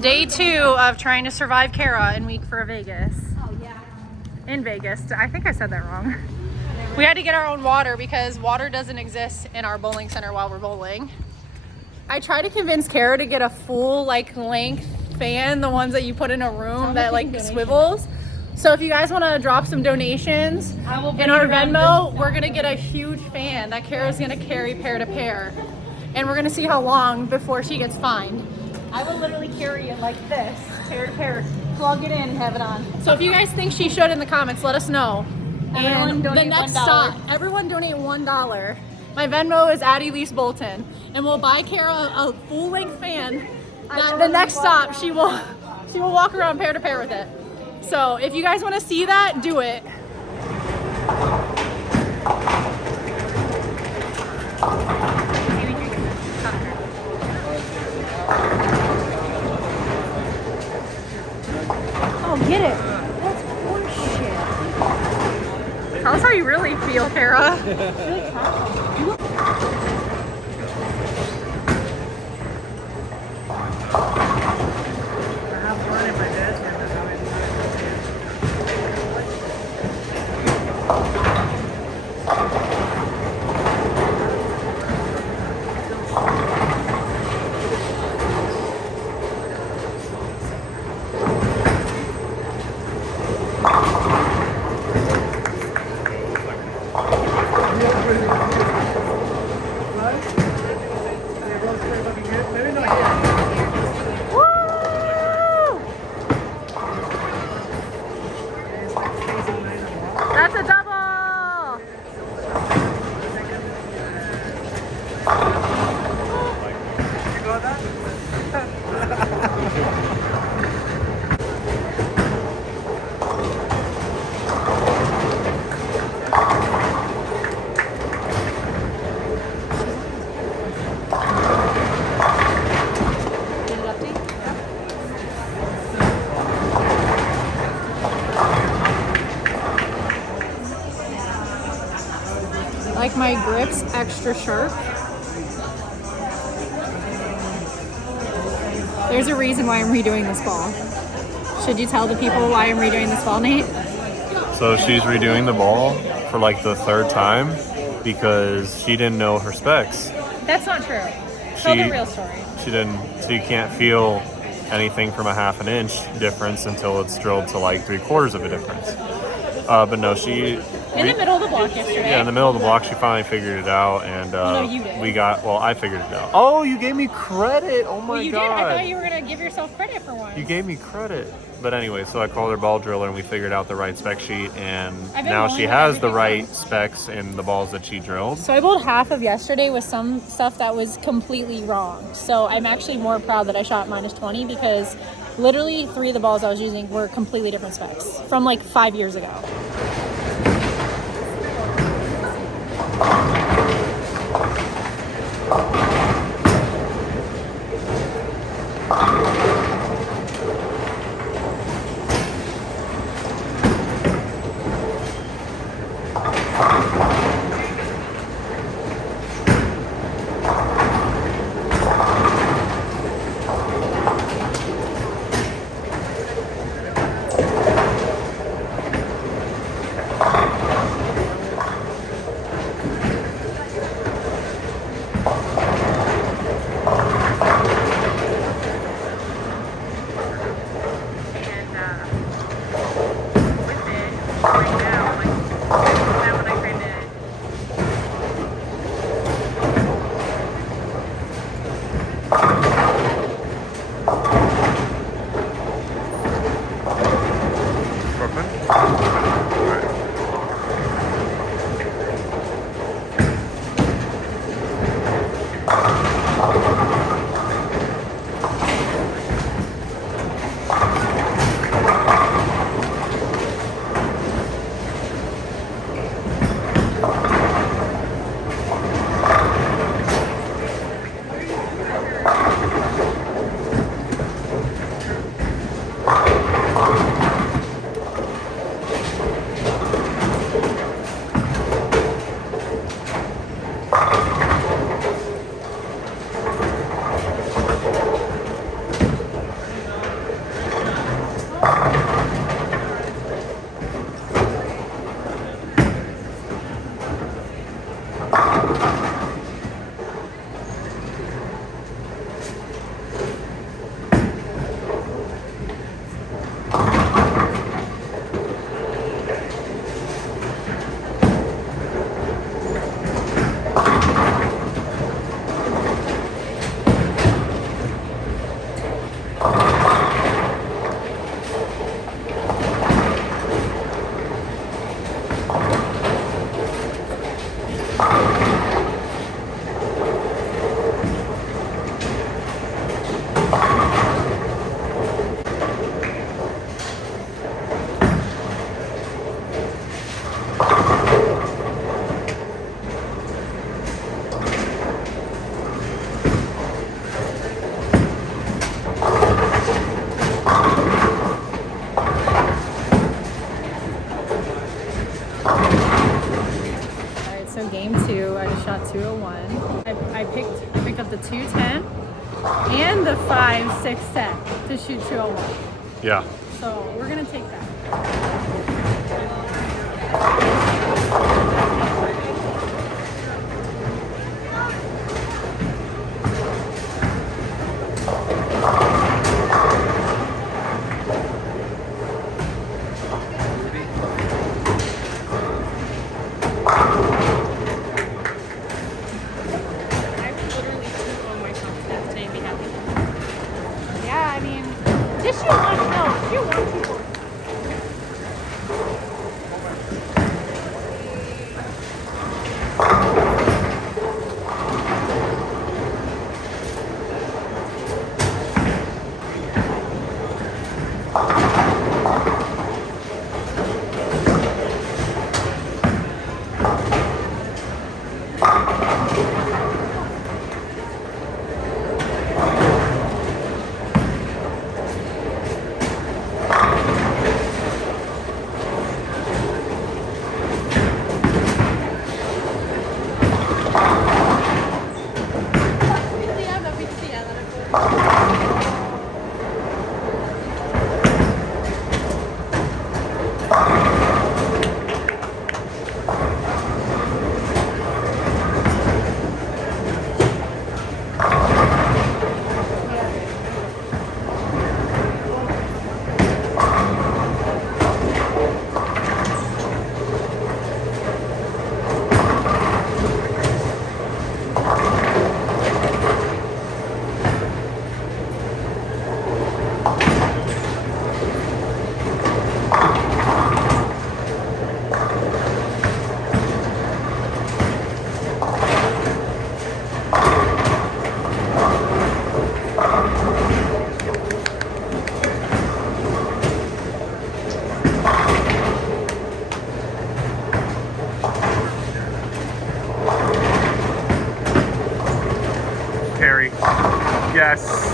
Day 2 of trying to survive Kara in week for Vegas. Oh, yeah. In Vegas. I think I said that wrong. We had to get our own water because water doesn't exist in our bowling center while we're bowling. I tried to convince Kara to get a full length fan, the ones that you put in a room that swivels. So if you guys want to drop some donations in our Venmo, we're going to get a huge fan that Kara's going to carry pair to pair. And we're going to see how long before she gets fined. I will literally carry it like this, pair to pair, plug it in and have it on. So if you guys think she should in the comments, let us know. And the next stop, everyone donate $1. My Venmo is at Elise Bolton. And we'll buy Kara a full-length fan. The next stop, she will walk around pair to pair with it. So if you guys want to see that, do it. Oh, get it. That's horseshit. Tell us how you really feel, Kara. Really casual. That's a double! You got that? Like my grips extra sharp. There's a reason why I'm redoing this ball. Should you tell the people why I'm redoing this ball, Nate? So she's redoing the ball for like the 3rd time because she didn't know her specs. That's not true. Tell the real story. She didn't, so you can't feel anything from a 1/2 inch difference until it's drilled to like 3/4 of a difference. But no, she... In the middle of the block yesterday. Yeah, in the middle of the block, she finally figured it out, and No, you did. I figured it out. Oh, you gave me credit! Oh my you god! Did. I thought you were gonna give yourself credit for once. You gave me credit. But anyway, so I called her ball driller, and we figured out the right spec sheet, and now she has the right specs in the balls that she drilled. So I bowled half of yesterday with some stuff that was completely wrong. So I'm actually more proud that I shot -20 because literally 3 of the balls I was using were completely different specs from like 5 years ago. 5, 6 set to shoot 201. Yeah. So we're gonna take that. Yeah, I mean, just shoot one. No, shoot one people. Carry. Yes.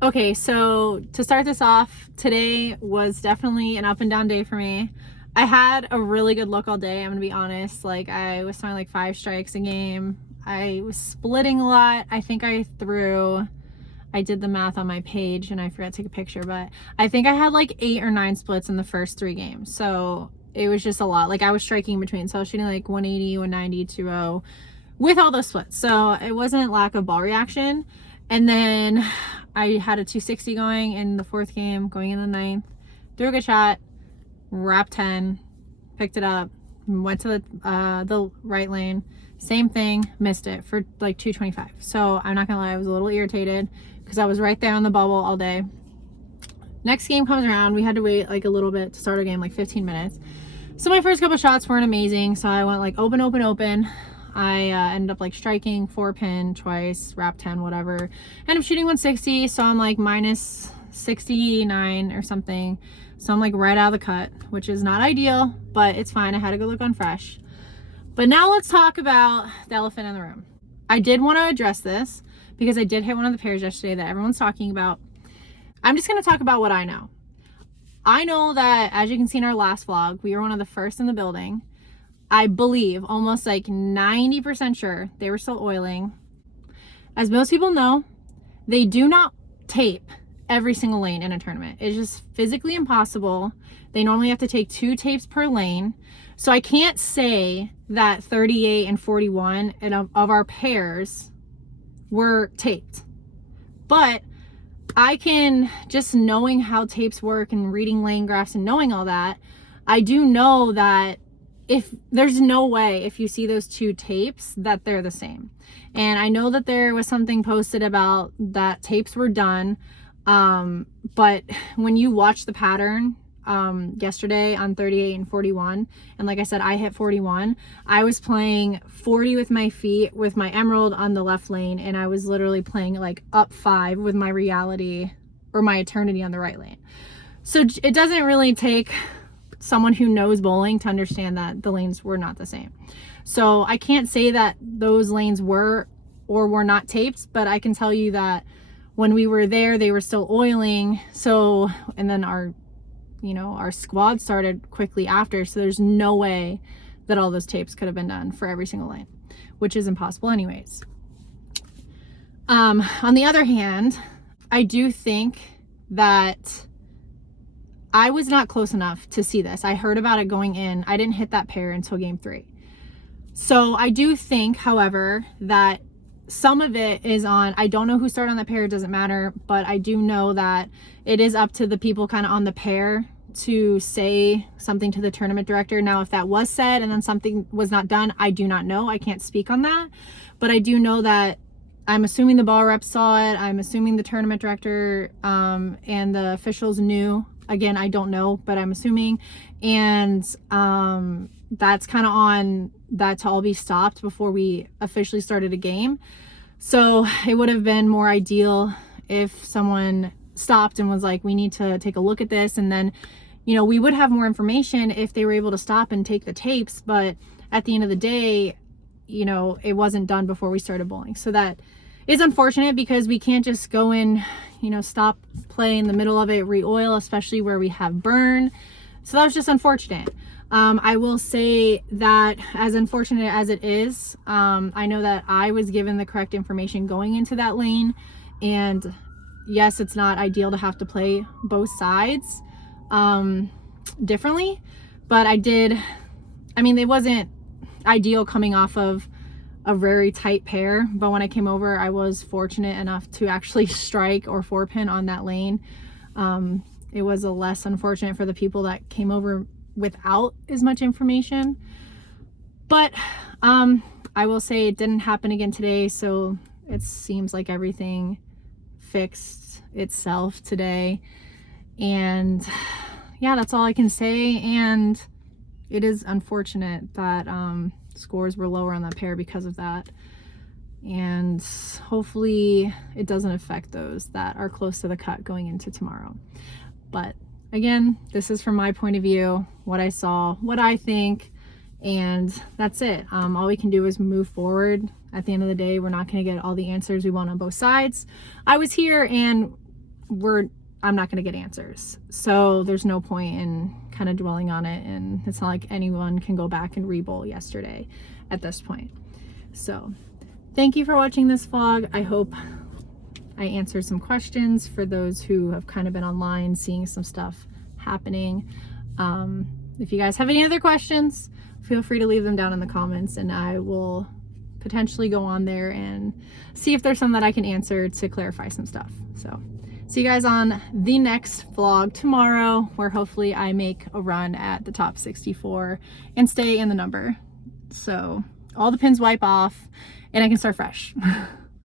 Okay, so to start this off, today was definitely an up and down day for me. I had a really good look all day, I'm gonna be honest. Like, I was throwing like 5 strikes a game. I was splitting a lot. I think I did the math on my page and I forgot to take a picture, but I think I had like 8 or 9 splits in the first 3 games. So it was just a lot. Like, I was striking in between. So I was shooting like 180, 190, 2-0 with all those splits. So it wasn't lack of ball reaction. And then I had a 260 going in the 4th game, going in the 9th. Threw a good shot, wrapped 10, picked it up, went to the right lane. Same thing, missed it for like 225. So I'm not gonna lie, I was a little irritated because I was right there on the bubble all day. Next game comes around, we had to wait like a little bit to start our game, like 15 minutes. So my first couple shots weren't amazing. So I went like open, open, open. I ended up like striking 4-pin twice, wrap 10, whatever. Ended up shooting 160, so I'm like minus 69 or something. So I'm like right out of the cut, which is not ideal, but it's fine. I had a good look on fresh. But now let's talk about the elephant in the room. I did want to address this because I did hit one of the pairs yesterday that everyone's talking about. I'm just going to talk about what I know. I know that, as you can see in our last vlog, we were one of the first in the building. I believe, almost like 90% sure, they were still oiling. As most people know, they do not tape every single lane in a tournament. It's just physically impossible. They normally have to take 2 tapes per lane. So I can't say that 38 and 41 of our pairs were taped. But I can, just knowing how tapes work and reading lane graphs and knowing all that, I do know that if there's no way if you see those 2 tapes that they're the same. And I know that there was something posted about that tapes were done, but when you watch the pattern, yesterday on 38 and 41. And like I said, I hit 41. I was playing 40 with my feet with my emerald on the left lane. And I was literally playing like up 5 with my reality or my eternity on the right lane. So it doesn't really take someone who knows bowling to understand that the lanes were not the same. So I can't say that those lanes were or were not taped, but I can tell you that when we were there, they were still oiling. So, and then our squad started quickly after. So there's no way that all those tapes could have been done for every single lane, which is impossible anyways. On the other hand, I do think that I was not close enough to see this. I heard about it going in. I didn't hit that pair until game 3. So I do think, however, that some of it is on, I don't know who started on the pair, it doesn't matter, but I do know that it is up to the people kind of on the pair to say something to the tournament director. Now, if that was said and then something was not done, I do not know. I can't speak on that, but I do know that I'm assuming the ball rep saw it. I'm assuming the tournament director and the officials knew. Again, I don't know, but I'm assuming. And that's kind of on that to all be stopped before we officially started a game. So it would have been more ideal if someone stopped and was like, we need to take a look at this. And then, we would have more information if they were able to stop and take the tapes. But at the end of the day, it wasn't done before we started bowling. So that is unfortunate because we can't just go in, stop play in the middle of it, re-oil, especially where we have burn. So that was just unfortunate. I will say that as unfortunate as it is, I know that I was given the correct information going into that lane. And yes, it's not ideal to have to play both sides differently, but it wasn't ideal coming off of a very tight pair. But when I came over, I was fortunate enough to actually strike or 4-pin on that lane. It was a less unfortunate for the people that came over without as much information, but I will say it didn't happen again today, so it seems like everything fixed itself today. And yeah, that's all I can say. And it is unfortunate that scores were lower on that pair because of that, and hopefully it doesn't affect those that are close to the cut going into tomorrow. But again, this is from my point of view, what I saw, what I think, and that's it. All we can do is move forward. At the end of the day, we're not going to get all the answers we want on both sides. I was here and I'm not going to get answers. So there's no point in kind of dwelling on it. And it's not like anyone can go back and re-bowl yesterday at this point. So thank you for watching this vlog. I hope I answered some questions for those who have kind of been online seeing some stuff happening. If you guys have any other questions, feel free to leave them down in the comments, and I will potentially go on there and see if there's some that I can answer to clarify some stuff. So see you guys on the next vlog tomorrow, where hopefully I make a run at the top 64 and stay in the number. So all the pins wipe off and I can start fresh.